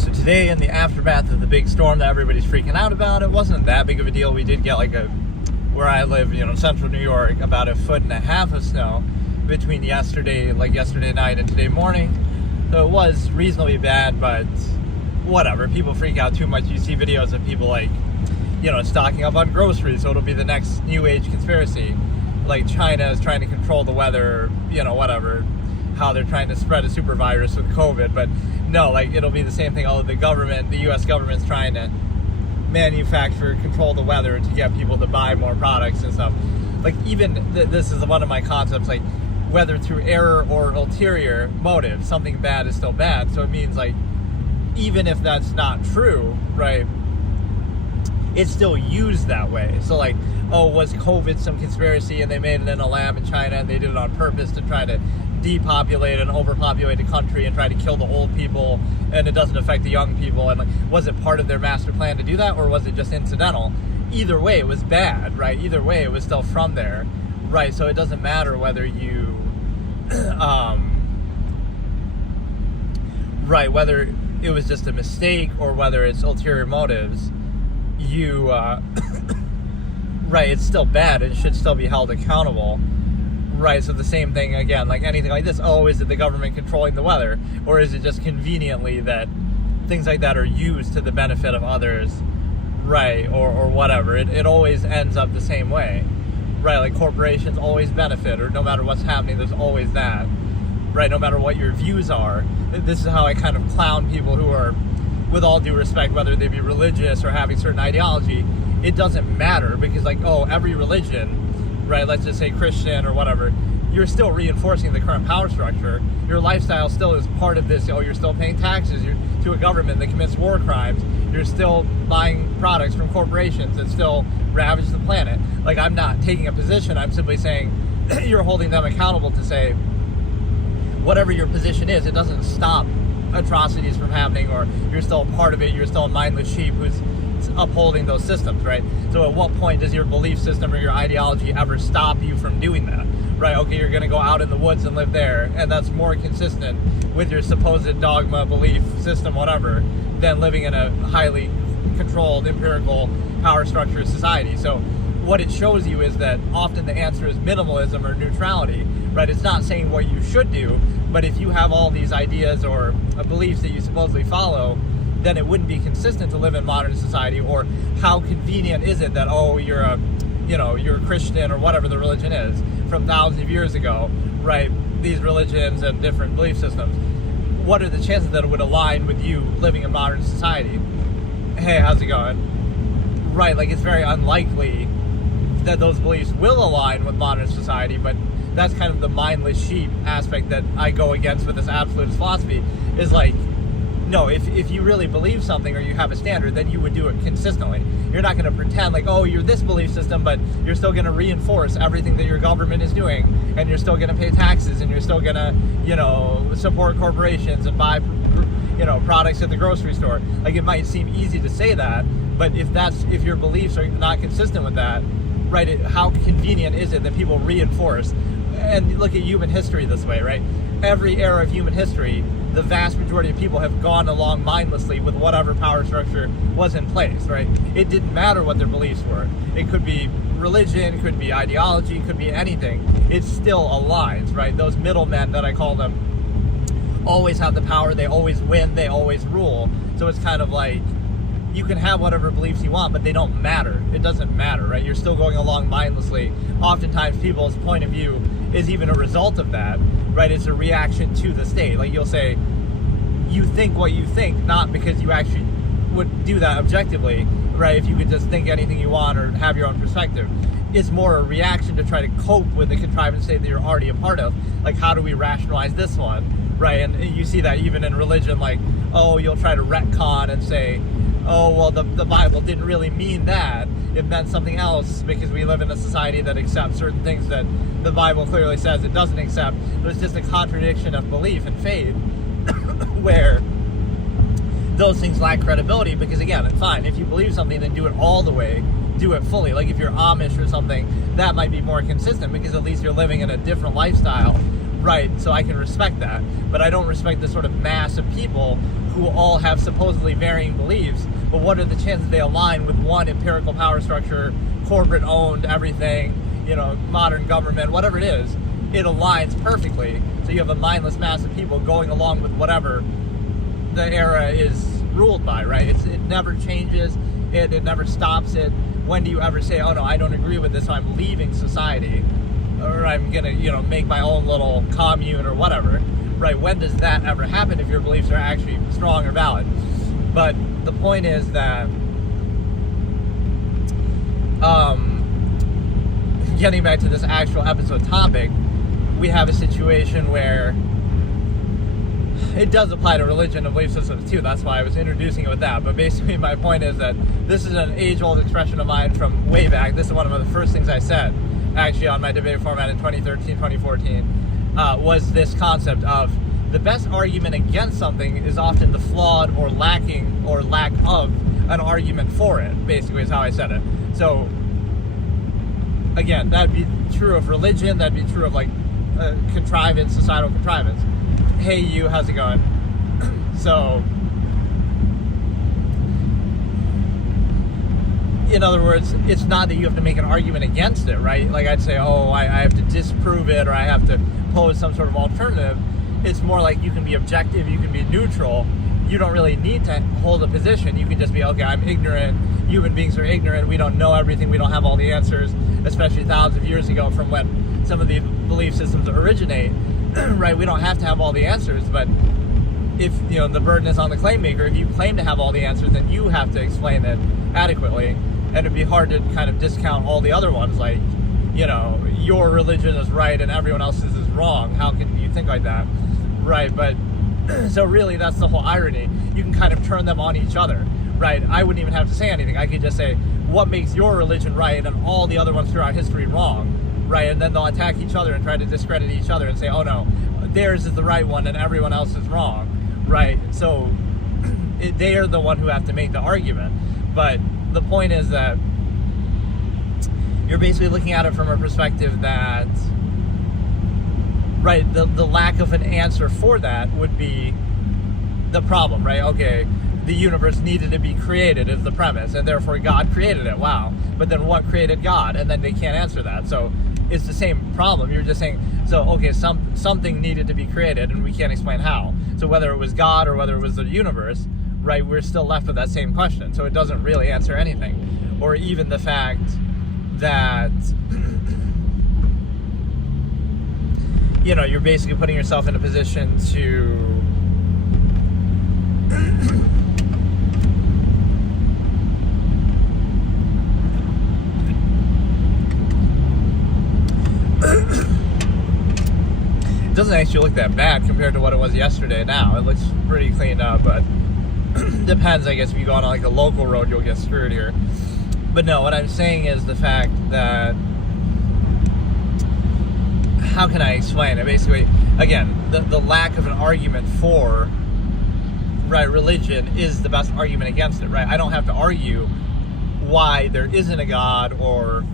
So today, in the aftermath of the big storm that everybody's freaking out about, it wasn't that big of a deal. We did get where I live, central New York, about 1.5 feet of snow between yesterday night and today morning. So it was reasonably bad, but whatever. People freak out too much. You see videos of people stocking up on groceries, so it'll be the next new age conspiracy. Like China is trying to control the weather, whatever. How they're trying to spread a super virus with COVID, but no, it'll be the same thing. The U.S. government's trying to manufacture, control the weather to get people to buy more products and stuff. This is one of my concepts, whether through error or ulterior motive, something bad is still bad. So it means even if that's not true, right, it's still used that way. So was COVID some conspiracy and they made it in a lab in China and they did it on purpose to try to depopulate an overpopulated country and try to kill the old people, and it doesn't affect the young people, and was it part of their master plan to do that, or was it just incidental? Either way, it was bad, right? Either way, it was still from there, right? So it doesn't matter whether you whether it was just a mistake or whether it's ulterior motives. It's still bad and should still be held accountable. Right, so the same thing again, anything like this. Oh, is it the government controlling the weather? Or is it just conveniently that things like that are used to the benefit of others? Right, or whatever. It always ends up the same way. Right, corporations always benefit, or no matter what's happening, there's always that. Right, no matter what your views are. This is how I kind of clown people who are, with all due respect, whether they be religious or having certain ideology, it doesn't matter, because every religion, right, let's just say Christian or whatever, you're still reinforcing the current power structure. Your lifestyle still is part of this. You're still paying taxes to a government that commits war crimes. You're still buying products from corporations that still ravage the planet. I'm not taking a position. I'm simply saying you're holding them accountable to say whatever your position is, it doesn't stop atrocities from happening, or you're still part of it. You're still a mindless sheep who's upholding those systems, right? So at what point does your belief system or your ideology ever stop you from doing that, right? Okay, you're going to go out in the woods and live there, and that's more consistent with your supposed dogma, belief system, whatever, than living in a highly controlled, empirical power structure society. So what it shows you is that often the answer is minimalism or neutrality, right? It's not saying what you should do, but if you have all these ideas or beliefs that you supposedly follow, then it wouldn't be consistent to live in modern society. Or how convenient is it that, you're a Christian or whatever the religion is from thousands of years ago, right? These religions and different belief systems. What are the chances that it would align with you living in modern society? Hey, how's it going? Right, it's very unlikely that those beliefs will align with modern society, but that's kind of the mindless sheep aspect that I go against with this absolutist philosophy, is no, if you really believe something or you have a standard, then you would do it consistently. You're not going to pretend you're this belief system, but you're still going to reinforce everything that your government is doing, and you're still going to pay taxes, and you're still going to, support corporations and buy, products at the grocery store. It might seem easy to say that, but if your beliefs are not consistent with that, right, how convenient is it that people reinforce? And look at human history this way, right? Every era of human history, the vast majority of people have gone along mindlessly with whatever power structure was in place, right? It didn't matter what their beliefs were. It could be religion, it could be ideology, it could be anything. It still aligns, right? Those middlemen that I call them always have the power, they always win, they always rule. So it's kind of you can have whatever beliefs you want, but they don't matter. It doesn't matter, right? You're still going along mindlessly. Oftentimes people's point of view is even a result of that, right? It's a reaction to the state. You'll say, you think what you think, not because you actually would do that objectively, right? If you could just think anything you want or have your own perspective. It's more a reaction to try to cope with the contrived state that you're already a part of. How do we rationalize this one, right? And you see that even in religion, you'll try to retcon and say, the Bible didn't really mean that. It meant something else because we live in a society that accepts certain things that the Bible clearly says it doesn't accept. But it's just a contradiction of belief and faith where those things lack credibility, because again, fine, if you believe something, then do it all the way, do it fully. If you're Amish or something, that might be more consistent because at least you're living in a different lifestyle, right? So I can respect that, but I don't respect the sort of mass of people who who all have supposedly varying beliefs, but what are the chances they align with one empirical power structure, corporate owned, everything, modern government, whatever it is, it aligns perfectly. So you have a mindless mass of people going along with whatever the era is ruled by, right? It never changes, it never stops it. When do you ever say, oh no, I don't agree with this, so I'm leaving society, or I'm gonna, make my own little commune or whatever, right? When does that ever happen if your beliefs are actually strong or valid? But the point is that, getting back to this actual episode topic, we have a situation where it does apply to religion and belief systems too. That's why I was introducing it with that. But basically my point is that this is an age-old expression of mine from way back. This is one of the first things I said, actually, on my debate format in 2013, 2014, was this concept of the best argument against something is often the flawed or lacking or lack of an argument for it, basically is how I said it. So, again, that'd be true of religion, that'd be true of contrivance, societal contrivance. Hey you, how's it going? So, in other words, it's not that you have to make an argument against it, right? Like I'd say, I have to disprove it, or I have to pose some sort of alternative. It's more like you can be objective, you can be neutral. You don't really need to hold a position. You can just be, okay, I'm ignorant. Human beings are ignorant. We don't know everything. We don't have all the answers, especially thousands of years ago from when some of the belief systems originate, right? We don't have to have all the answers, but if, the burden is on the claim maker, if you claim to have all the answers, then you have to explain it adequately. And it'd be hard to kind of discount all the other ones, like, your religion is right and everyone else's is wrong. How can you think like that? Right, but so really that's the whole irony. You can kind of turn them on each other, right? I wouldn't even have to say anything. I could just say, what makes your religion right and all the other ones throughout history wrong, right? And then they'll attack each other and try to discredit each other and say, oh no, theirs is the right one and everyone else is wrong, right? So they are the one who have to make the argument. But the point is that you're basically looking at it from a perspective that, right, the lack of an answer for that would be the problem, right? Okay, the universe needed to be created is the premise, and therefore God created it. Wow. But then what created God? And then they can't answer that. So it's the same problem. You're just saying, so, okay, something needed to be created, and we can't explain how. So whether it was God or whether it was the universe, right, we're still left with that same question. So it doesn't really answer anything. Or even the fact that you're basically putting yourself in a position to it doesn't actually look that bad compared to what it was yesterday now. It looks pretty cleaned up, but depends, I guess. If you go on a local road, you'll get screwed here. But no, what I'm saying is the fact that, how can I explain it? Basically, again, the lack of an argument for, right, religion is the best argument against it, right? I don't have to argue why there isn't a God or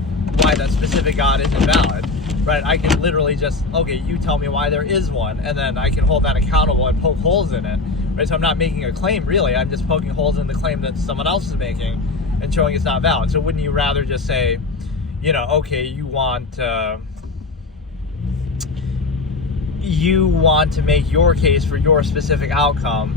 why that specific God isn't valid, right? I can literally just, okay, you tell me why there is one, and then I can hold that accountable and poke holes in it, right? So I'm not making a claim, really. I'm just poking holes in the claim that someone else is making and showing it's not valid. So wouldn't you rather just say, okay, you want to make your case for your specific outcome,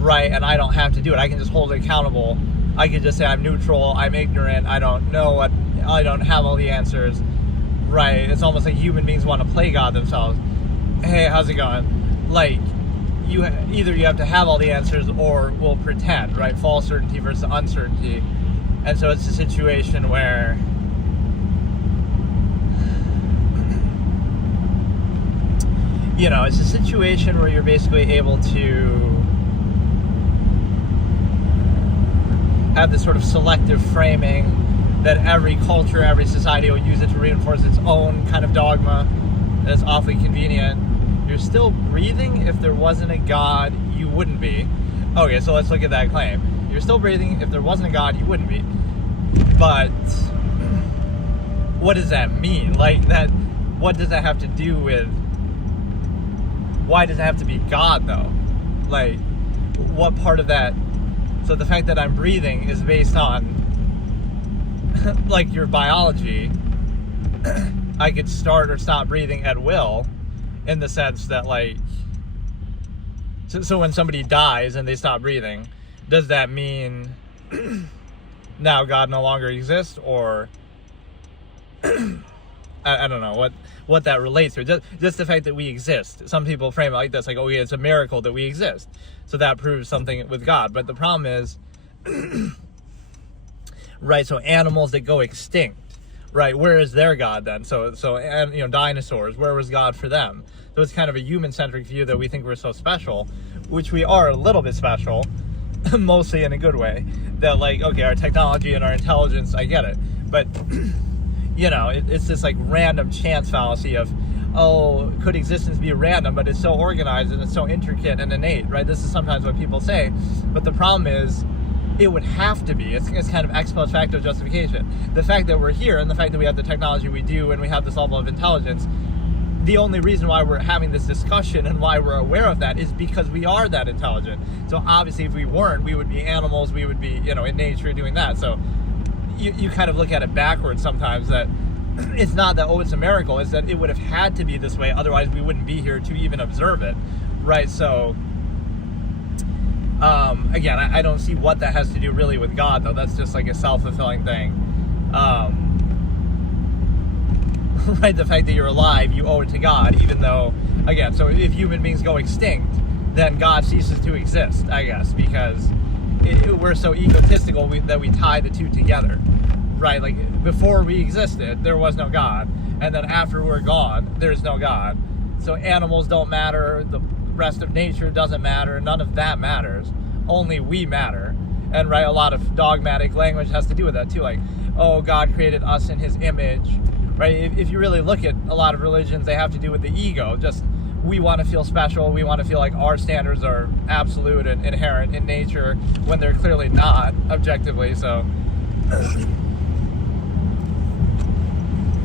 right? And I don't have to do it. I can just hold it accountable. I can just say I'm neutral, I'm ignorant, I don't know I don't have all the answers, right? It's almost like human beings want to play God themselves. Hey, how's it going? Like, either you have to have all the answers or we'll pretend, right? False certainty versus uncertainty. And so it's a situation where it's a situation where you're basically able to have this sort of selective framing that every culture, every society will use it to reinforce its own kind of dogma. That's awfully convenient. You're still breathing. If there wasn't a God, you wouldn't be. Okay, so let's look at that claim. You're still breathing. If there wasn't a God, you wouldn't be. But what does that mean? What does that have to do with... Why does it have to be God, though? what part of that, so the fact that I'm breathing is based on like your biology. I could start or stop breathing at will, in the sense that, like, so when somebody dies and they stop breathing, does that mean now God no longer exists? Or I don't know what that relates to. Just the fact that we exist. Some people frame it like this, like, oh yeah, it's a miracle that we exist, so that proves something with God. But the problem is, right, so animals that go extinct, right, where is their God then? So and, you know, dinosaurs, where was God for them? So it's kind of a human-centric view that we think we're so special, which we are a little bit special, mostly in a good way, that, like, okay, our technology and our intelligence, I get it, but you know, it's this like random chance fallacy of, oh, could existence be random? But it's so organized and it's so intricate and innate, right? This is sometimes what people say, but the problem is, it would have to be. It's kind of ex post facto justification. The fact that we're here and the fact that we have the technology we do and we have this level of intelligence, the only reason why we're having this discussion and why we're aware of that is because we are that intelligent. So obviously if we weren't, we would be animals, we would be, you know, in nature doing that. So you kind of look at it backwards sometimes, that it's not that, oh, it's a miracle, it's that it would have had to be this way, otherwise we wouldn't be here to even observe it, right? So again, I don't see what that has to do really with God, though. That's just like a self-fulfilling thing. Right, the fact that you're alive, you owe it to God, even though, again, so if human beings go extinct, then God ceases to exist, I guess, because we're so egotistical that we tie the two together, right? Like, before we existed, there was no God, and then after we're gone, there's no God. So animals don't matter, the rest of nature doesn't matter, none of that matters, only we matter. And right, a lot of dogmatic language has to do with that too, like, oh, God created us in his image, right? If you really look at a lot of religions, they have to do with the ego. Just, we want to feel special, we want to feel like our standards are absolute and inherent in nature, when they're clearly not, objectively. So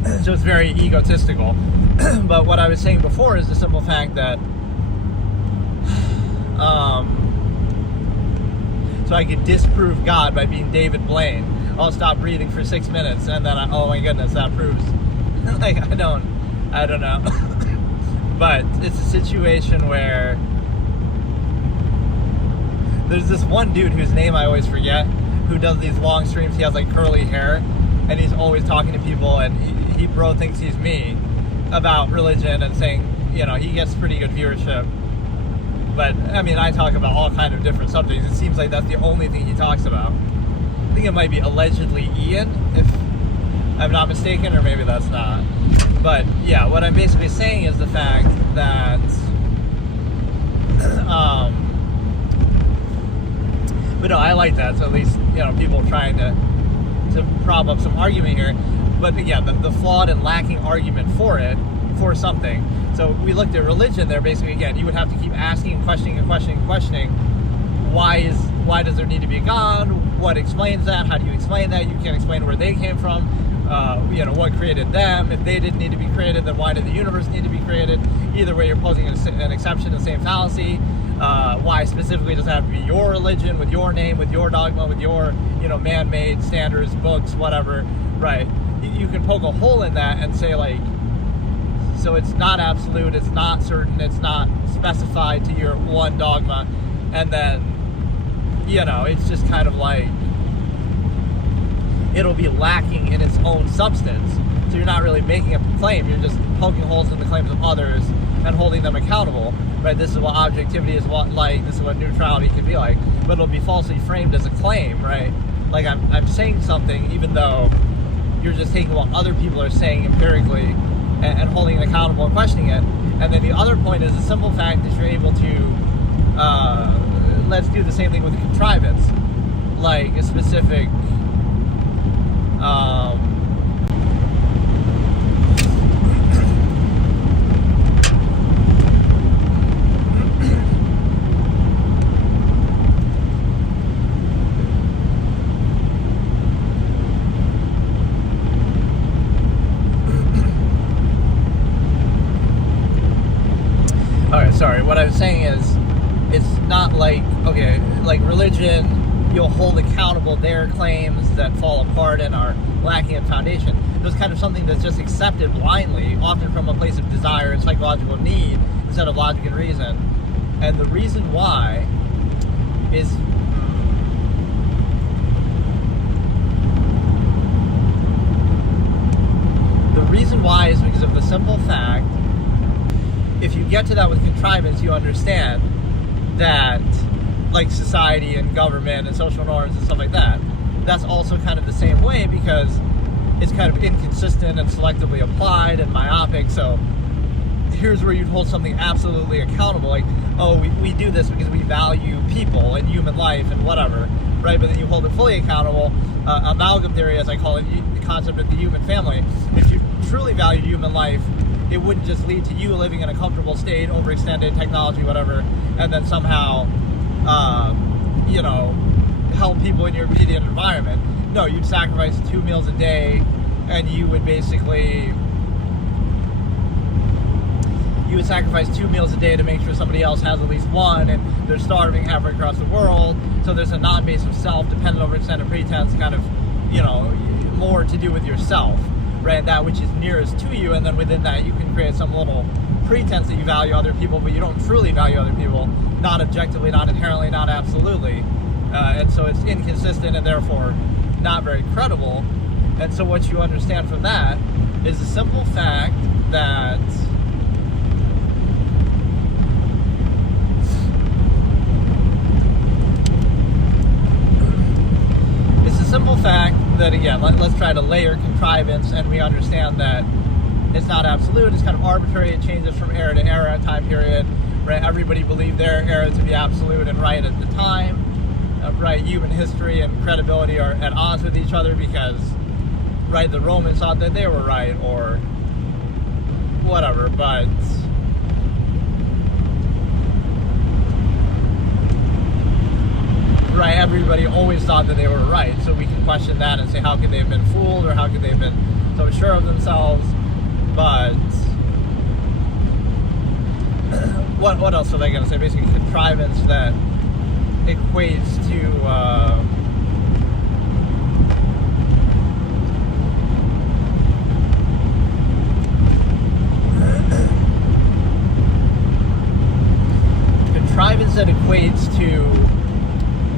it's very egotistical. But what I was saying before is the simple fact that so I could disprove God by being David Blaine. I'll stop breathing for 6 minutes, and then oh my goodness, that proves like I don't know. But it's a situation where there's this one dude whose name I always forget, who does these long streams. He has like curly hair, and he's always talking to people, and he bro thinks he's me about religion and saying, you know, he gets pretty good viewership. But I mean, I talk about all kind of different subjects. It seems like that's the only thing he talks about. I think it might be allegedly Ian, if I'm not mistaken, or maybe that's not. But yeah, what I'm basically saying is the fact that but no, I like that. So at least, you know, people trying to prop up some argument here. But again, the flawed and lacking argument for it, for something. So we looked at religion there. Basically, again, you would have to keep asking and questioning and questioning and questioning. Why does there need to be a God? What explains that? How do you explain that? You can't explain where they came from. You know, what created them? If they didn't need to be created, then why did the universe need to be created? Either way, you're posing an exception to the same fallacy. Why specifically does it have to be your religion, with your name, with your dogma, with your, you know, man-made standards, books, whatever, right? You can poke a hole in that and say, like, so it's not absolute, it's not certain, it's not specified to your one dogma, and then, you know, it's just kind of like, it'll be lacking in its own substance. So you're not really making a claim, you're just poking holes in the claims of others and holding them accountable, right? This is what objectivity is like, this is what neutrality can be like, but it'll be falsely framed as a claim, right? Like, I'm saying something even though you're just taking what other people are saying empirically and holding it accountable and questioning it. And then the other point is the simple fact that you're able to, let's do the same thing with a contrivance, like a specific, sorry, what I was saying is, it's not like, okay, religion, you'll hold accountable their claims that fall apart and are lacking in foundation. It was kind of something that's just accepted blindly, often from a place of desire and psychological need instead of logic and reason. And the reason why is because of the simple fact, if you get to that with contrivance, you understand that, like society and government and social norms and stuff like that, that's also kind of the same way, because it's kind of inconsistent and selectively applied and myopic. So here's where you'd hold something absolutely accountable, like, oh, we do this because we value people and human life and whatever, right? But then you hold it fully accountable. Amalgam theory, as I call it, the concept of the human family. If you truly valued human life, it wouldn't just lead to you living in a comfortable state, overextended technology, whatever, and then somehow, help people in your immediate environment. No, you'd sacrifice 2 meals a day, and you would sacrifice 2 meals a day to make sure somebody else has at least one, and they're starving halfway across the world. So there's a non-base of self, dependent over extended pretense, kind of, more to do with yourself, right? That which is nearest to you, and then within that you can create some little pretense that you value other people, but you don't truly value other people, not objectively, not inherently, not absolutely. And so it's inconsistent and therefore not very credible. And so what you understand from that is the simple fact that again, let's try to layer contrivance, and we understand that it's not absolute, it's kind of arbitrary, it changes from era to era, time period, right? Everybody believed their era to be absolute and right at the time, right? Human history and credibility are at odds with each other because, right, the Romans thought that they were right or whatever, but right, everybody always thought that they were right, so we can question that and say, how could they have been fooled, or how could they have been so sure of themselves? But what else was I going to say? Basically, contrivance that equates to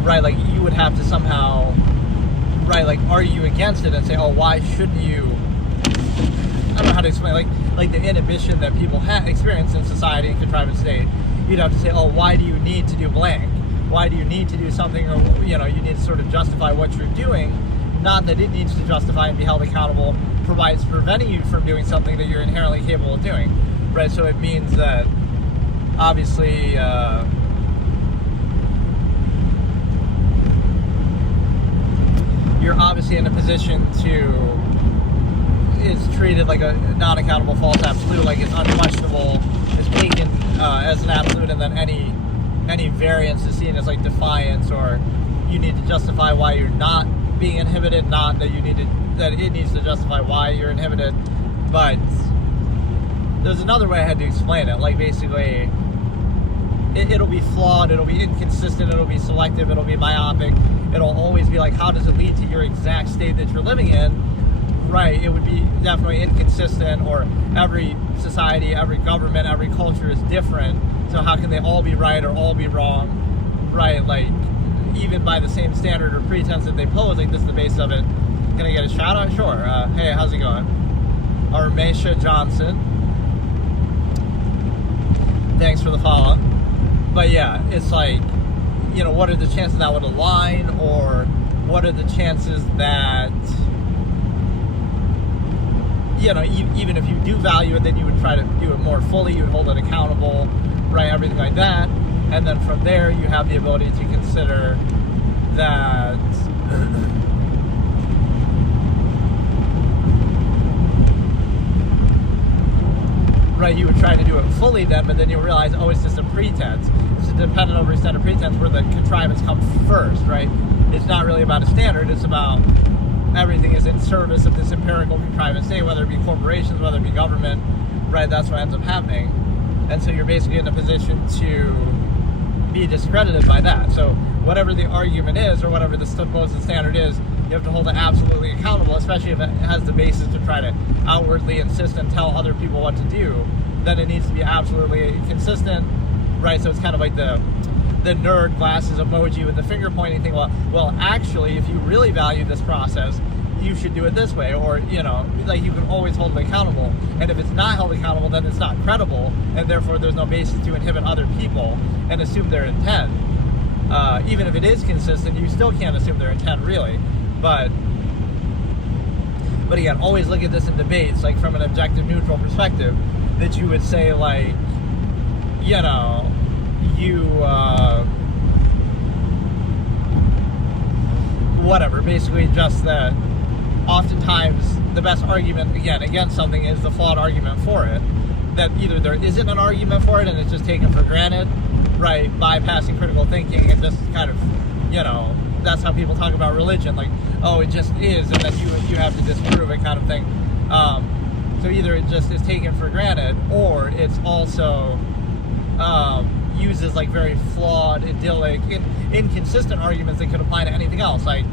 right, like you would have to somehow, right, like argue against it and say, oh, why shouldn't you? I don't know how to explain, like the inhibition that people experience in society and contrivance state. You'd have to say, oh, why do you need to do blank? Why do you need to do something, or you need to sort of justify what you're doing? Not that it needs to justify and be held accountable, provides preventing you from doing something that you're inherently capable of doing, right? So it means that obviously. You're obviously in a position to, it's treated like a non-accountable false absolute, like it's unquestionable, it's taken as an absolute, and then any variance is seen as like defiance, or you need to justify why you're not being inhibited, not that that it needs to justify why you're inhibited. But there's another way I had to explain it, like basically it'll be flawed, it'll be inconsistent, it'll be selective, it'll be myopic. It'll always be like, how does it lead to your exact state that you're living in? Right, it would be definitely inconsistent, or every society, every government, every culture is different. So how can they all be right or all be wrong? Right, like even by the same standard or pretense that they pose, like this is the base of it. Can I get a shout out? Sure. Hey, how's it going? Armesha Johnson. Thanks for the follow. But yeah, it's like, what are the chances that would align, or what are the chances that, even if you do value it, then you would try to do it more fully, you would hold it accountable, right, everything like that. And then from there, you have the ability to consider that right, you would try to do it fully then, but then you realize, oh, it's just a pretense. It's a dependent over extended pretense where the contrivance comes first, right? It's not really about a standard, it's about everything is in service of this empirical contrivance state, whether it be corporations, whether it be government, right? That's what ends up happening. And so you're basically in a position to be discredited by that. So whatever the argument is or whatever the supposed standard is, you have to hold it absolutely accountable, especially if it has the basis to try to outwardly insist and tell other people what to do. Then it needs to be absolutely consistent, right? So it's kind of like the nerd glasses emoji with the finger pointing thing. Well, actually, if you really value this process, you should do it this way, or like you can always hold it accountable. And if it's not held accountable, then it's not credible, and therefore there's no basis to inhibit other people and assume their intent. Even if it is consistent, you still can't assume their intent, really. But again, always look at this in debates, like from an objective, neutral perspective, that you would say, like, whatever, basically just that oftentimes the best argument, again, against something is the flawed argument for it. That either there isn't an argument for it and it's just taken for granted, right, bypassing critical thinking and just kind of, that's how people talk about religion, like, oh, it just is, and then you have to disprove it, kind of thing. So either it just is taken for granted, or it's also uses like very flawed, idyllic, inconsistent arguments that could apply to anything else. Like,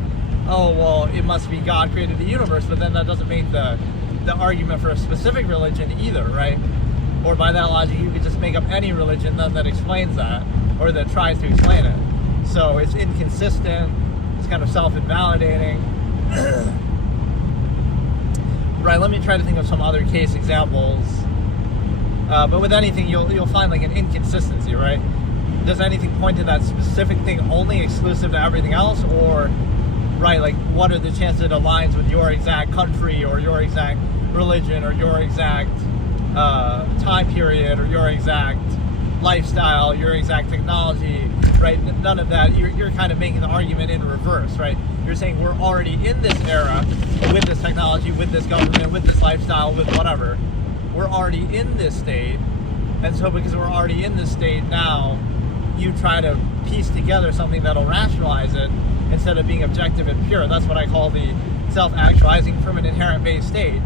oh, well, it must be God created the universe, but then that doesn't make the argument for a specific religion either, right? Or by that logic, you could just make up any religion then that explains that, or that tries to explain it. So it's inconsistent, it's kind of self-invalidating. Right, let me try to think of some other case examples. But with anything, you'll find like an inconsistency, right? Does anything point to that specific thing only exclusive to everything else? Or, right, like what are the chances it aligns with your exact country or your exact religion or your exact time period or your exact lifestyle, your exact technology, right? None of that. You're kind of making the argument in reverse, right? You're saying we're already in this era with this technology, with this government, with this lifestyle, with whatever. We're already in this state, and so because we're already in this state now, you try to piece together something that'll rationalize it instead of being objective and pure. That's what I call the self-actualizing from an inherent base state.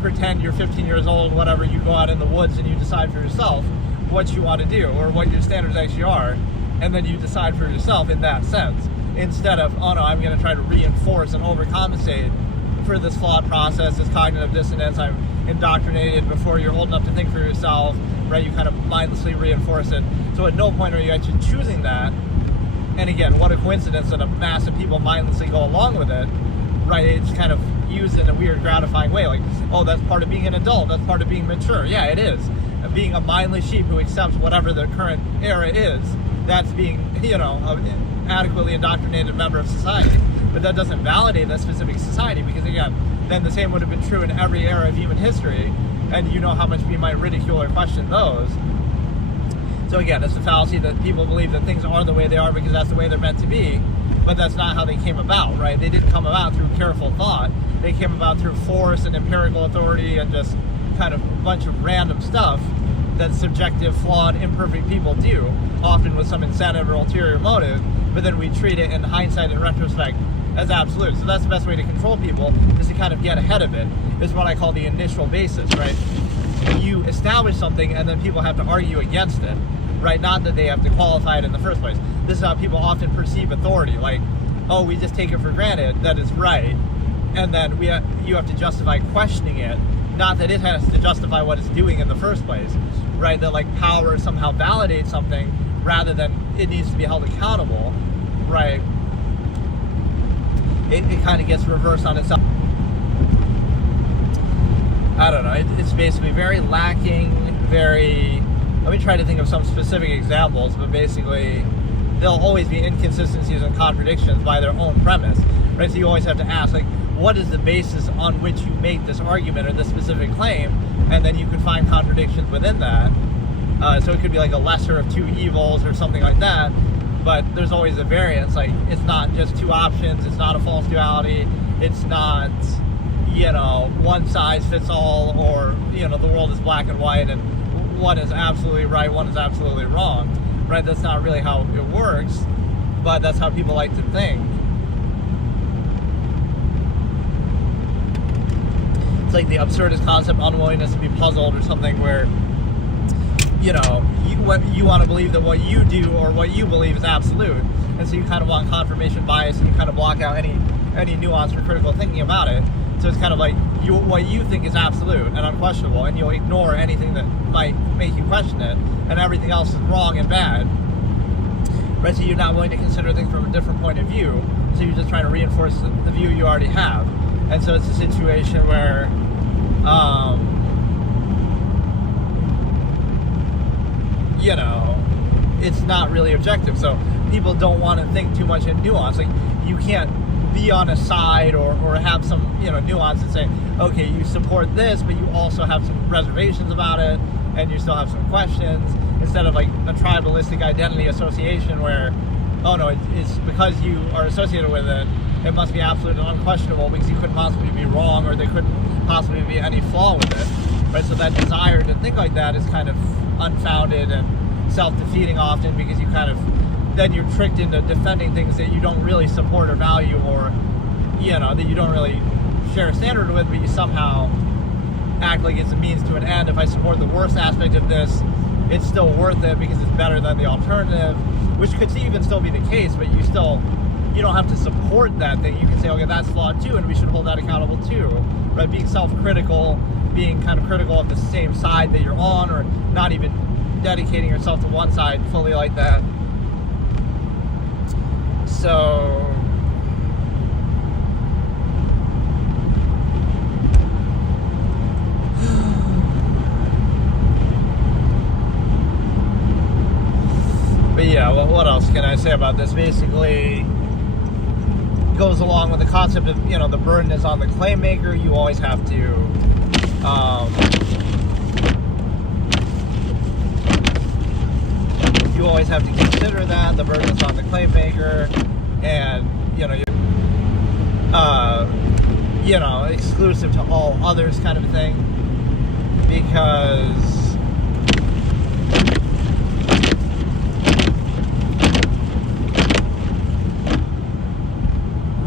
Pretend you're 15 years old, whatever, you go out in the woods and you decide for yourself what you want to do or what your standards actually are, and then you decide for yourself in that sense, instead of, oh no, I'm going to try to reinforce and overcompensate for this flawed process, this cognitive dissonance, I'm indoctrinated before you're old enough to think for yourself, right? You kind of mindlessly reinforce it. So at no point are you actually choosing that. And again, what a coincidence that a mass of people mindlessly go along with it, right? It's kind of used in a weird, gratifying way. Like, oh, that's part of being an adult. That's part of being mature. Yeah, it is. And being a mindless sheep who accepts whatever the current era is, that's being, an adequately indoctrinated member of society. But that doesn't validate that specific society, because again, then the same would have been true in every era of human history, and you know how much we might ridicule or question those. So again, it's a fallacy that people believe that things are the way they are because that's the way they're meant to be, but that's not how they came about, right? They didn't come about through careful thought. They came about through force and empirical authority and just kind of a bunch of random stuff that subjective, flawed, imperfect people do, often with some incentive or ulterior motive, but then we treat it in hindsight and retrospect as absolute. So that's the best way to control people, is to kind of get ahead of it, is what I call the initial basis, right? You establish something and then people have to argue against it, right? Not that they have to qualify it in the first place. This is how people often perceive authority, like, oh, we just take it for granted that it's right, and then you have to justify questioning it, not that it has to justify what it's doing in the first place, right? That like power somehow validates something rather than it needs to be held accountable, right? It kind of gets reversed on itself. I don't know, it's basically very lacking, let me try to think of some specific examples, but basically there'll always be inconsistencies and contradictions by their own premise, right? So you always have to ask, like, what is the basis on which you make this argument or this specific claim? And then you can find contradictions within that. So it could be like a lesser of two evils or something like that, but there's always a variance. Like, it's not just two options, it's not a false duality, it's not, one size fits all, or, the world is black and white and one is absolutely right, one is absolutely wrong, right? That's not really how it works, but that's how people like to think. It's like the absurdist concept, unwillingness to be puzzled or something, where, you want to believe that what you do or what you believe is absolute, and so you kind of want confirmation bias, and you kind of block out any nuance or critical thinking about it. So it's kind of like what you think is absolute and unquestionable, and you'll ignore anything that might make you question it, and everything else is wrong and bad. Right? So you're not willing to consider things from a different point of view, so you're just trying to reinforce the view you already have. And so it's a situation where it's not really objective. So people don't want to think too much in nuance. Like, you can't be on a side or have some nuance and say, okay, you support this, but you also have some reservations about it, and you still have some questions, instead of like a tribalistic identity association where, oh no, it's because you are associated with it, it must be absolute and unquestionable because you couldn't possibly be wrong, or there couldn't possibly be any flaw with it, right? So that desire to think like that is kind of unfounded and self-defeating often, because then you're tricked into defending things that you don't really support or value, or that you don't really share a standard with, but you somehow act like it's a means to an end. If I support the worst aspect of this, it's still worth it because it's better than the alternative, which could even still be the case, but you don't have to support that thing. You can say, okay, that's flawed too, and we should hold that accountable too, right? Being self-critical, being kind of critical of the same side that you're on, or not even dedicating yourself to one side fully like that. So but yeah, what else can I say about this? Basically, goes along with the concept of, the burden is on the claim maker. You always have to consider that the burden is on the claim maker, and exclusive to all others kind of thing, because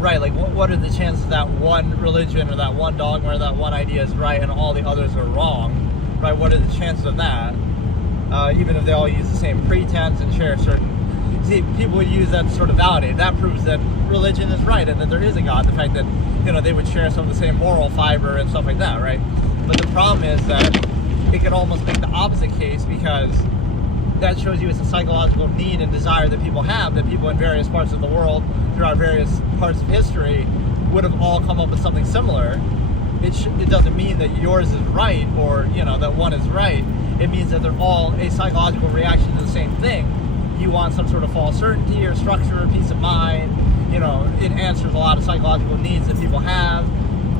right, like what are the chances that one religion or that one dogma or that one idea is right and all the others are wrong, right? What are the chances of that? Even if they all use the same pretense and share certain... See, people would use that to sort of validate. That proves that religion is right and that there is a God. The fact that, they would share some of the same moral fiber and stuff like that, right? But the problem is that it could almost make the opposite case, because that shows you it's a psychological need and desire that people have, that people in various parts of the world, throughout various parts of history, would have all come up with something similar. It doesn't mean that yours is right, or, that one is right. It means that they're all a psychological reaction to the same thing. You want some sort of false certainty or structure or peace of mind. It answers a lot of psychological needs that people have,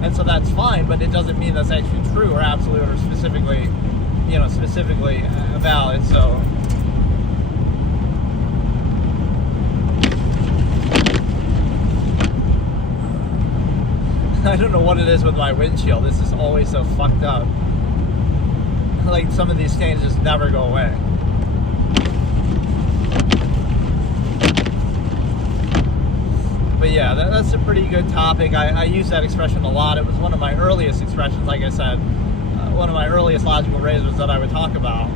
and so that's fine, but it doesn't mean that's actually true or absolute or specifically valid. So I don't know what it is with my windshield. This is always so fucked up. Like, some of these stains just never go away. But yeah, that's a pretty good topic. I use that expression a lot. It was one of my earliest expressions, like I said, one of my earliest logical razors that I would talk about.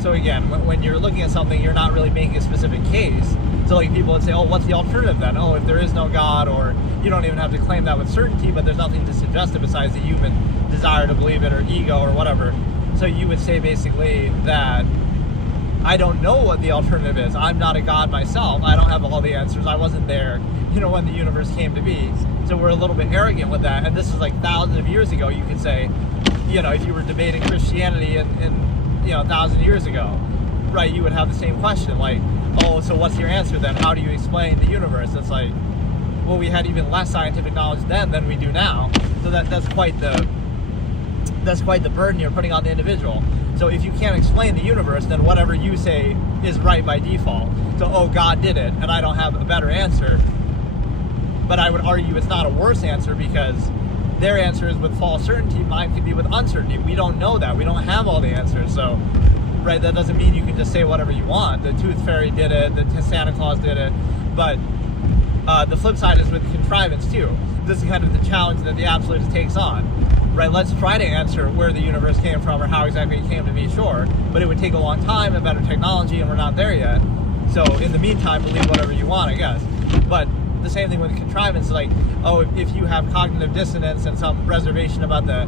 So again, when you're looking at something, you're not really making a specific case. So like, people would say, oh, what's the alternative then? Oh, if there is no God, or you don't even have to claim that with certainty, but there's nothing to suggest it besides the human desire to believe it, or ego, or whatever. So you would say basically that I don't know what the alternative is. I'm not a God myself. I don't have all the answers. I wasn't there, when the universe came to be. So we're a little bit arrogant with that. And this is like thousands of years ago. You could say, if you were debating Christianity in 1,000 years ago, right, you would have the same question. Like, oh, so what's your answer then? How do you explain the universe? It's like, well, we had even less scientific knowledge then than we do now. So that's quite the burden you're putting on the individual. So if you can't explain the universe, then whatever you say is right by default. So, oh, God did it, and I don't have a better answer. But I would argue it's not a worse answer, because their answer is with false certainty. Mine could be with uncertainty. We don't know that. We don't have all the answers. So, right, that doesn't mean you can just say whatever you want. The Tooth Fairy did it. The Santa Claus did it. But the flip side is with contrivance, too. This is kind of the challenge that the Absolutist takes on. Right, let's try to answer where the universe came from or how exactly it came to be, sure. But it would take a long time and better technology, and we're not there yet. So in the meantime, believe whatever you want, I guess. But the same thing with contrivance, like, oh, if you have cognitive dissonance and some reservation about the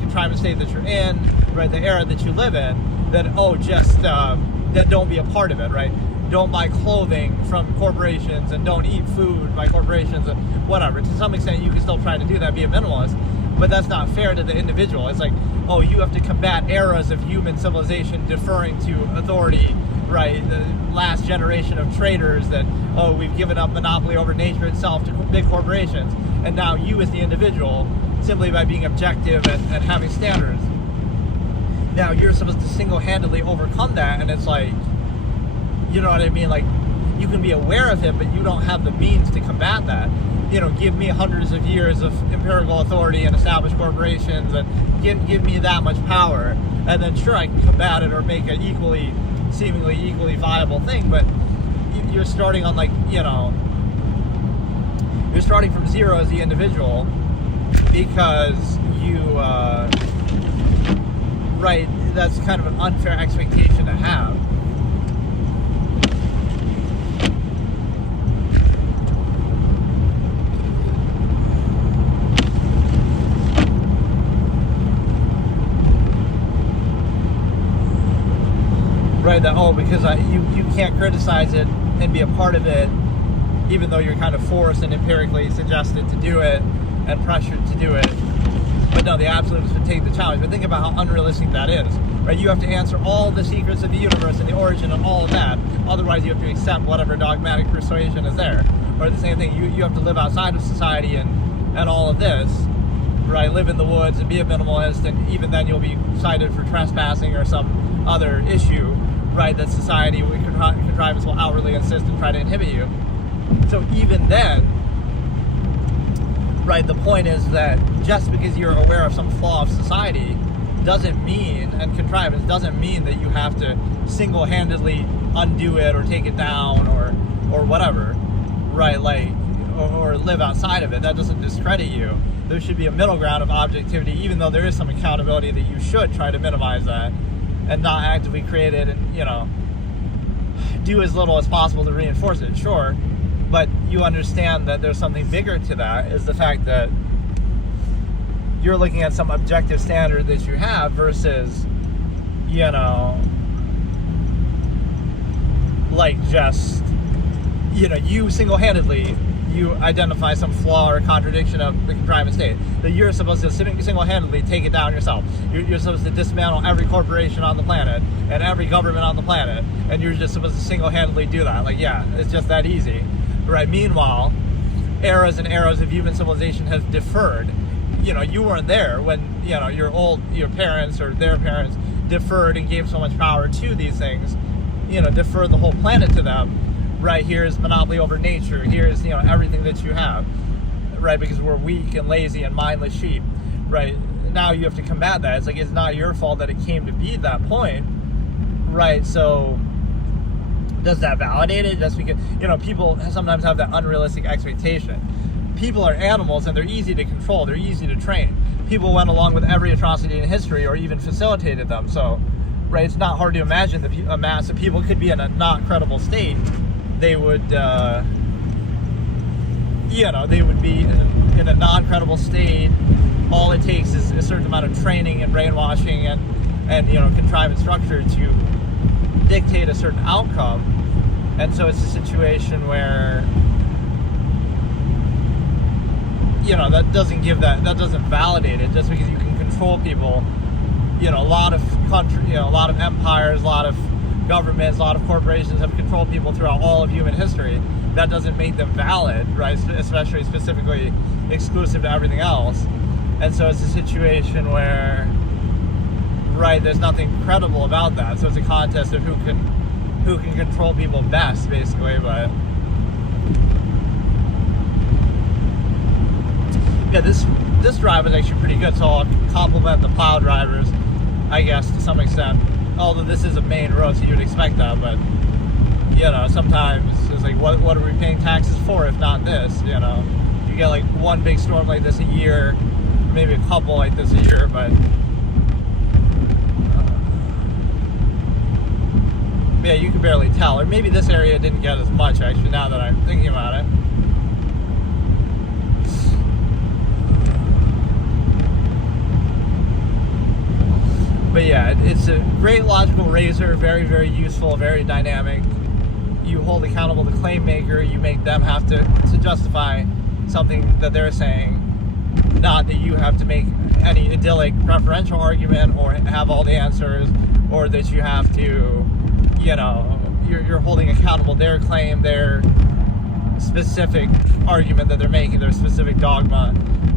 contrivance state that you're in, right, the era that you live in, then, oh, just then don't be a part of it, right? Don't buy clothing from corporations and don't eat food by corporations and whatever. To some extent, you can still try to do that, be a minimalist, but that's not fair to the individual. It's like, oh, you have to combat eras of human civilization deferring to authority, right? The last generation of traders that, oh, we've given up monopoly over nature itself to big corporations. And now you as the individual, simply by being objective and having standards, now you're supposed to single-handedly overcome that. And it's like, you know what I mean? Like, you can be aware of it, but you don't have the means to combat that. You know, give me hundreds of years of empirical authority and established corporations and give me that much power. And then sure, I can combat it or make it seemingly equally viable thing, but you're starting on, like, you know, you're starting from zero as the individual because you, right, that's kind of an unfair expectation to have. Right, that, oh, because you can't criticize it and be a part of it, even though you're kind of forced and empirically suggested to do it and pressured to do it. But no, the absolutists would take the challenge. But think about how unrealistic that is, right? You have to answer all the secrets of the universe and the origin of all of that. Otherwise, you have to accept whatever dogmatic persuasion is there. Or the same thing, you have to live outside of society and all of this, right? Live in the woods and be a minimalist, and even then you'll be cited for trespassing or some other issue, right, that society with contrivance will outwardly insist and try to inhibit you. So even then, right, the point is that just because you're aware of some flaw of society doesn't mean, and contrivance doesn't mean, that you have to single-handedly undo it or take it down or whatever, right, like, or live outside of it. That doesn't discredit you. There should be a middle ground of objectivity, even though there is some accountability that you should try to minimize that and not actively create it and, you know, do as little as possible to reinforce it, sure. But you understand that there's something bigger to that, is the fact that you're looking at some objective standard that you have versus, you know, like just, you know, you single-handedly, you identify some flaw or contradiction of the contrivance state, that you're supposed to single-handedly take it down yourself. You're supposed to dismantle every corporation on the planet and every government on the planet, and you're just supposed to single-handedly do that. Like, yeah, it's just that easy, right? Meanwhile, eras and eras of human civilization has deferred. You know, you weren't there when, you know, your parents or their parents deferred and gave so much power to these things, you know, deferred the whole planet to them. Right, here's monopoly over nature, here's, you know, everything that you have, right, because we're weak and lazy and mindless sheep, right? Now you have to combat that. It's like, it's not your fault that it came to be that point, right? So does that validate it? Just because, you know, people sometimes have that unrealistic expectation. People are animals and they're easy to control, they're easy to train. People went along with every atrocity in history or even facilitated them, so, right, it's not hard to imagine that a mass of people could be in a not credible state. They would, you know, they would be in a non-credible state. All it takes is a certain amount of training and brainwashing and you know, contrivance structure to dictate a certain outcome. And so it's a situation where, you know, that doesn't validate it just because you can control people. You know, a lot of countries, you know, a lot of empires, a lot of governments, a lot of corporations have controlled people throughout all of human history. That doesn't make them valid, right? Especially specifically exclusive to everything else. And so it's a situation where, right, there's nothing credible about that. So it's a contest of who can control people best, basically. But yeah, this drive is actually pretty good. So I'll compliment the plow drivers, I guess, to some extent. Although this is a main road, so you'd expect that, but, you know, sometimes it's like, what are we paying taxes for if not this, you know? You get like one big storm like this a year, maybe a couple like this a year, but Yeah, you can barely tell. Or maybe this area didn't get as much, actually, now that I'm thinking about it. But yeah, it's a great logical razor, very, very useful, very dynamic. You hold accountable the claim maker, you make them have to justify something that they're saying, not that you have to make any idyllic preferential argument or have all the answers, or that you have to, you're holding accountable their claim, their specific argument that they're making, their specific dogma,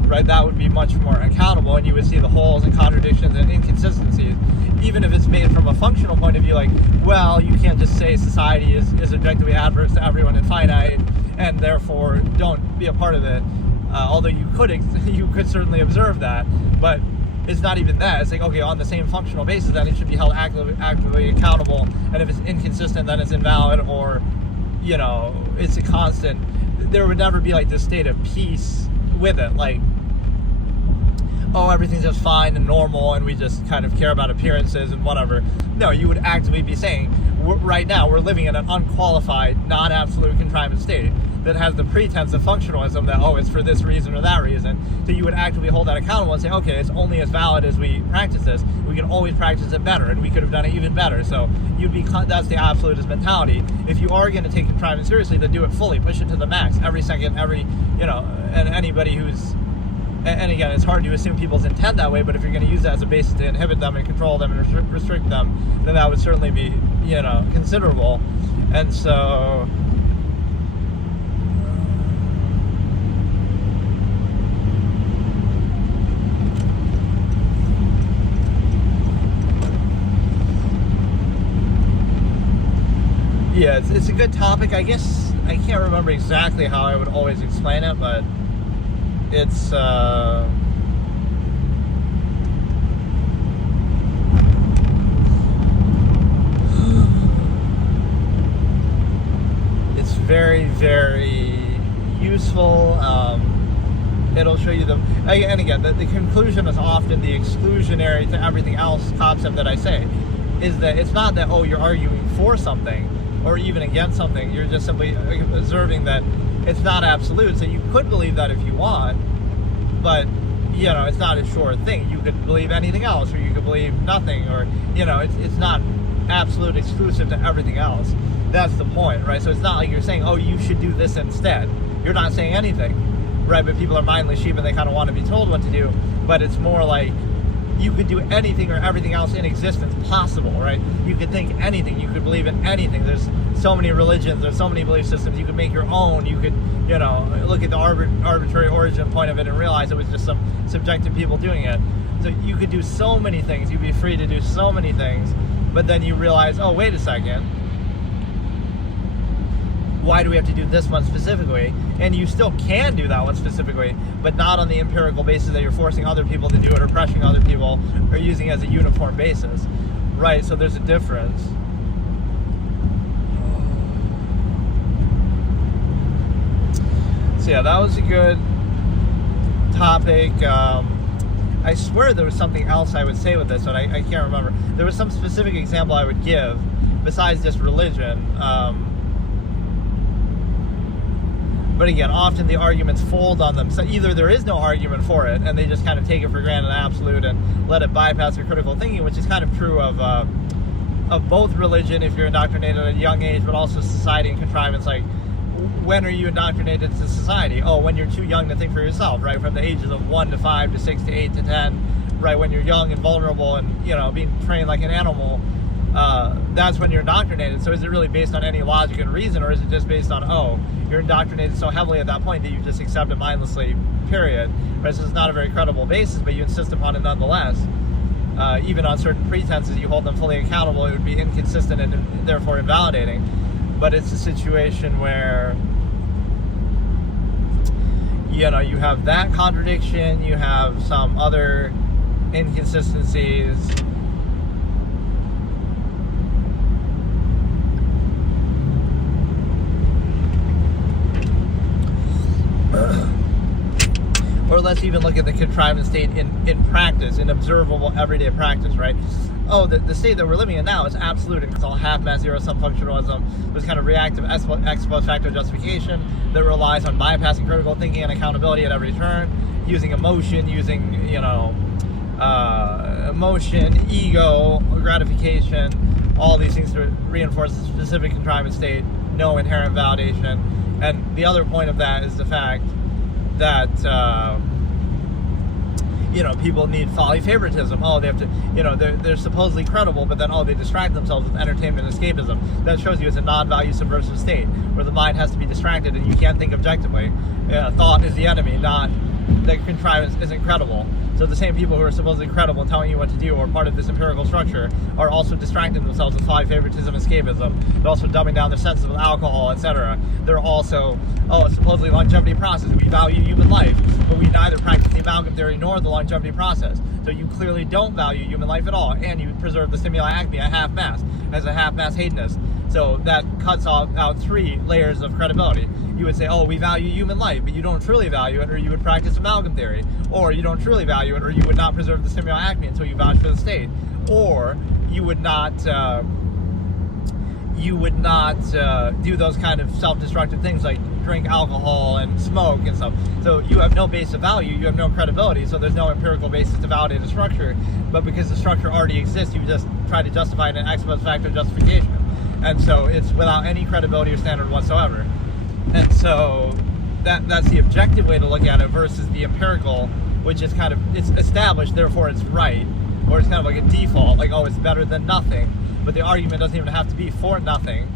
right? That would be much more accountable, and you would see the holes and contradictions and inconsistencies, even if it's made from a functional point of view, like, well, you can't just say society is objectively adverse to everyone and finite, and therefore don't be a part of it. Although you could certainly observe that, but it's not even that. It's like, okay, on the same functional basis, then it should be held actively accountable, and if it's inconsistent, then it's invalid, or it's a constant. There would never be like this state of peace with it, like, oh, everything's just fine and normal and we just kind of care about appearances and whatever. No, you would actively be saying, right now we're living in an unqualified, non-absolute contrivance state that has the pretense of functionalism that, oh, it's for this reason or that reason. So you would actively hold that accountable and say, okay, it's only as valid as we practice this. We can always practice it better, and we could have done it even better. So that's the absolutist mentality. If you are going to take contrivance seriously, then do it fully, push it to the max, every second, and anybody who's, and again, it's hard to assume people's intent that way, but if you're going to use that as a basis to inhibit them and control them and restrict them, then that would certainly be, considerable. And so, yeah, it's a good topic. I guess I can't remember exactly how I would always explain it, but it's very, very useful. It'll show you and again, the conclusion is often the exclusionary to everything else concept that I say, is that it's not that, oh, you're arguing for something or even against something. You're just simply observing that it's not absolute. So you could believe that if you want, but it's not a sure thing. You could believe anything else, or you could believe nothing, or it's not absolute exclusive to everything else. That's the point, right? So it's not like you're saying, oh, you should do this instead. You're not saying anything, right? But people are mindless sheep and they kind of want to be told what to do. But it's more like you could do anything or everything else in existence possible, right? You could think anything. You could believe in anything. There's so many religions. There's so many belief systems. You could make your own. You could, look at the arbitrary origin point of it and realize it was just some subjective people doing it. So you could do so many things. You'd be free to do so many things. But then you realize, oh, wait a second. Why do we have to do this one specifically? And you still can do that one specifically, but not on the empirical basis that you're forcing other people to do it or pressuring other people or using it as a uniform basis, right? So there's a difference. So yeah, that was a good topic. I swear there was something else I would say with this, but I can't remember. There was some specific example I would give besides just religion. But again, often the arguments fold on them. So either there is no argument for it, and they just kind of take it for granted, absolute, and let it bypass their critical thinking, which is kind of true of both religion if you're indoctrinated at a young age, but also society and contrivance. Like, when are you indoctrinated to society? Oh, when you're too young to think for yourself, right? From the ages of 1 to 5 to 6 to 8 to 10, right? When you're young and vulnerable and, being trained like an animal, that's when you're indoctrinated. So is it really based on any logic and reason, or is it just based on, oh, you're indoctrinated so heavily at that point that you just accept it mindlessly, period? Right? So it's not a very credible basis, but you insist upon it nonetheless. Even on certain pretenses, you hold them fully accountable. It would be inconsistent and therefore invalidating. But it's a situation where, you have that contradiction, you have some other inconsistencies. Or let's even look at the contrivance state in practice, in observable everyday practice, right? oh, the state that we're living in now is absolute, and it's all half-mass zero-sum functionalism. There's kind of reactive ex post facto justification that relies on bypassing critical thinking and accountability at every turn, using emotion, using, emotion, ego, gratification, all these things to reinforce a specific contrivance state, no inherent validation. And the other point of that is the fact that people need folly favoritism. Oh, they have to, they're supposedly credible, but then, they distract themselves with entertainment and escapism. That shows you it's a non-value subversive state where the mind has to be distracted and you can't think objectively. Thought is the enemy, not that contrivance isn't credible. So the same people who are supposedly credible and telling you what to do or part of this empirical structure are also distracting themselves with folly favoritism, escapism. They're also dumbing down their senses with alcohol, etc. They're also, supposedly longevity process. We value human life, but we neither practice the amalgam theory nor the longevity process. So you clearly don't value human life at all, and you preserve the stimuli acme at half-mass as a half-mass hedonist. So that cuts out 3 layers of credibility. You would say, we value human life, but you don't truly value it, or you would practice amalgam theory. Or you don't truly value it, or you would not preserve the stimuli acme until you vouch for the state. Or you would not do those kind of self-destructive things like drink alcohol and smoke and stuff. So you have no base of value, you have no credibility, so there's no empirical basis to validate a structure. But because the structure already exists, you just try to justify it in ex post facto justification. And so it's without any credibility or standard whatsoever. And so that's the objective way to look at it versus the empirical, which is kind of, it's established, therefore it's right, or it's kind of like a default, like, it's better than nothing. But the argument doesn't even have to be for nothing,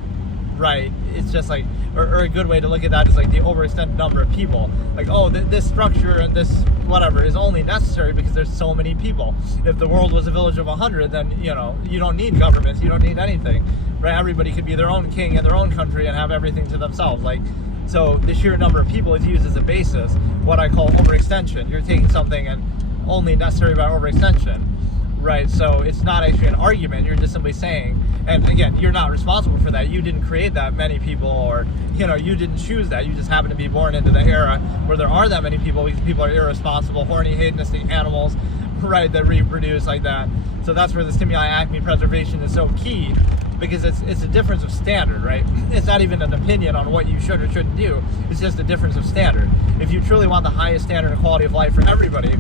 right? It's just like, or a good way to look at that is like the overextended number of people. Like, this structure and this whatever is only necessary because there's so many people. If the world was a village of 100, then, you don't need governments, you don't need anything, right? Everybody could be their own king in their own country and have everything to themselves. Like, so the sheer number of people is used as a basis, what I call overextension. You're taking something and only necessary by overextension, right? So it's not actually an argument, you're just simply saying, and again, you're not responsible for that. You didn't create that many people, or, you didn't choose that. You just happen to be born into the era where there are that many people because people are irresponsible, horny, hedonistic animals, right, that reproduce like that. So that's where the stimuli acme preservation is so key, because it's a difference of standard, right? It's not even an opinion on what you should or shouldn't do. It's just a difference of standard. If you truly want the highest standard of quality of life for everybody,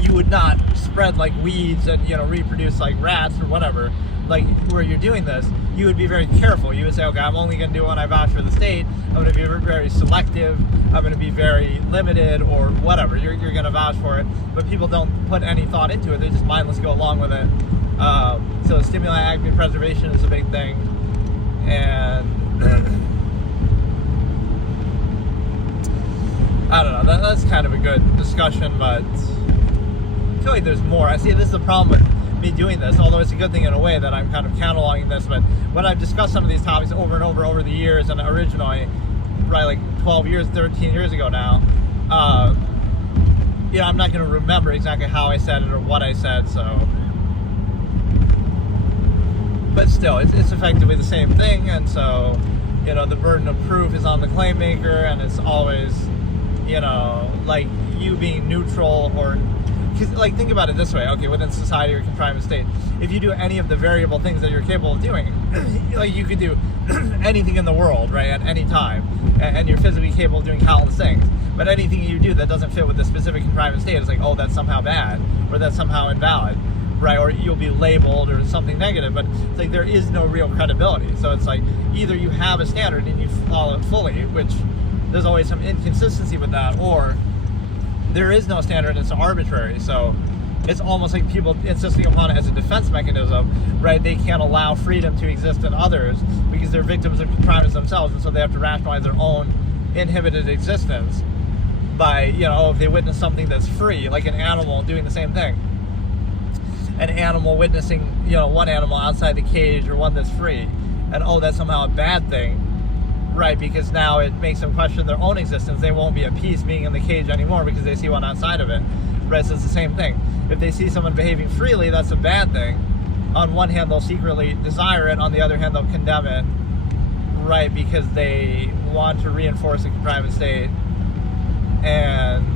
you would not spread like weeds and, reproduce like rats or whatever, like where you're doing this. You would be very careful. You would say, okay, I'm only going to do it when I vouch for the state. I'm going to be very selective. I'm going to be very limited, or whatever. You're going to vouch for it. But people don't put any thought into it. They just mindlessly go along with it. So stimuli acme preservation is a big thing. And I don't know. That's kind of a good discussion, but I feel like there's more. I see this is the problem with me doing this, although it's a good thing in a way that I'm kind of cataloging this. But when I've discussed some of these topics over and over the years, and originally, right, like 12 years, 13 years ago now, I'm not going to remember exactly how I said it or what I said, so. But still, it's effectively the same thing, and so, the burden of proof is on the claim maker, and it's always, like, you being neutral, or, because, like, think about it this way, okay, within society or contrivance state, if you do any of the variable things that you're capable of doing, like, you could do anything in the world, right, at any time, and you're physically capable of doing countless things, but anything you do that doesn't fit with the specific contrivance state is like, that's somehow bad, or that's somehow invalid, right, or you'll be labeled or something negative, but it's like there is no real credibility. So it's like either you have a standard and you follow it fully, which there's always some inconsistency with that, or there is no standard and it's arbitrary. So it's almost like people insisting upon it as a defense mechanism, right? They can't allow freedom to exist in others because they're victims of contrivance themselves, and so they have to rationalize their own inhibited existence by, if they witness something that's free, like an animal doing the same thing. An animal witnessing, one animal outside the cage, or one that's free, and that's somehow a bad thing, right? Because now it makes them question their own existence. They won't be at peace being in the cage anymore because they see one outside of it, right? So it's the same thing. If they see someone behaving freely, that's a bad thing. On one hand, they'll secretly desire it. On the other hand, they'll condemn it, right? Because they want to reinforce a contrivance state. And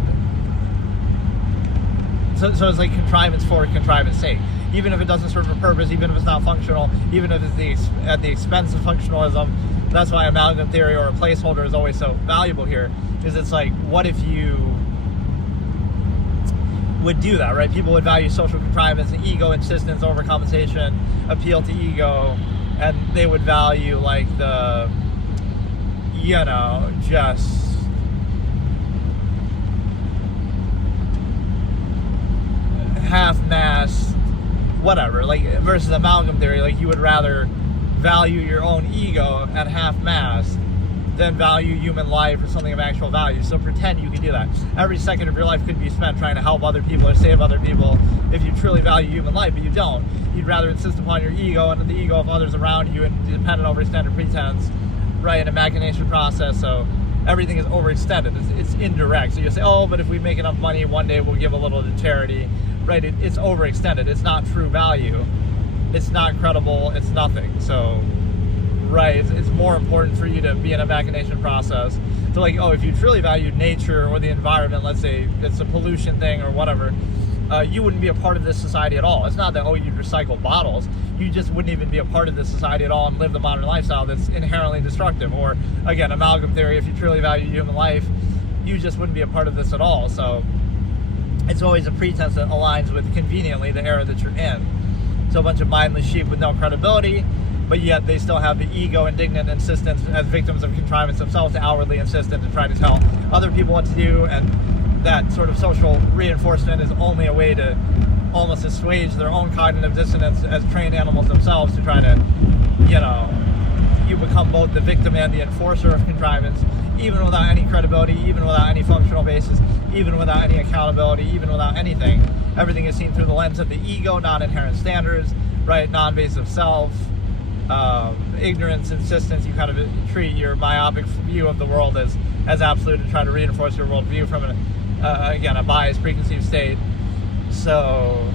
so it's like contrivance for contrivance sake. even if it doesn't serve a purpose, even if it's not functional, even if it's at the expense of functionalism. That's why amalgam theory or a placeholder is always so valuable here, is it's like, what if you would do that, right? People would value social contrivance, ego, insistence, overcompensation, appeal to ego, and they would value like the, just half-mass whatever, like versus amalgam theory. Like you would rather value your own ego at half-mass than value human life or something of actual value. So pretend you can do that. Every second of your life could be spent trying to help other people or save other people if you truly value human life, but you don't. You'd rather insist upon your ego and the ego of others around you and dependent overextended pretense, right, in a machination process. So everything is overextended. It's indirect. So you say, oh, but if we make enough money, one day we'll give a little to charity, right? It's overextended. It's not true value. It's not credible. It's nothing. So, right, it's more important for you to be in a machination process. So like, oh, if you truly valued nature or the environment, let's say it's a pollution thing or whatever, you wouldn't be a part of this society at all. It's not that, oh, you'd recycle bottles. You just wouldn't even be a part of this society at all and live the modern lifestyle that's inherently destructive. Or, again, amalgam theory, if you truly value human life, you just wouldn't be a part of this at all. So it's always a pretense that aligns with, conveniently, the era that you're in. So a bunch of mindless sheep with no credibility, but yet they still have the ego, indignant insistence as victims of contrivance themselves to outwardly insist and to try to tell other people what to do. And that sort of social reinforcement is only a way to almost assuage their own cognitive dissonance as trained animals themselves, to try to, you become both the victim and the enforcer of contrivance, even without any credibility, even without any functional basis, even without any accountability, even without anything. Everything is seen through the lens of the ego, non-inherent standards, right? Non-invasive self, ignorance, insistence. You kind of treat your myopic view of the world as absolute and try to reinforce your worldview from a biased, preconceived state. So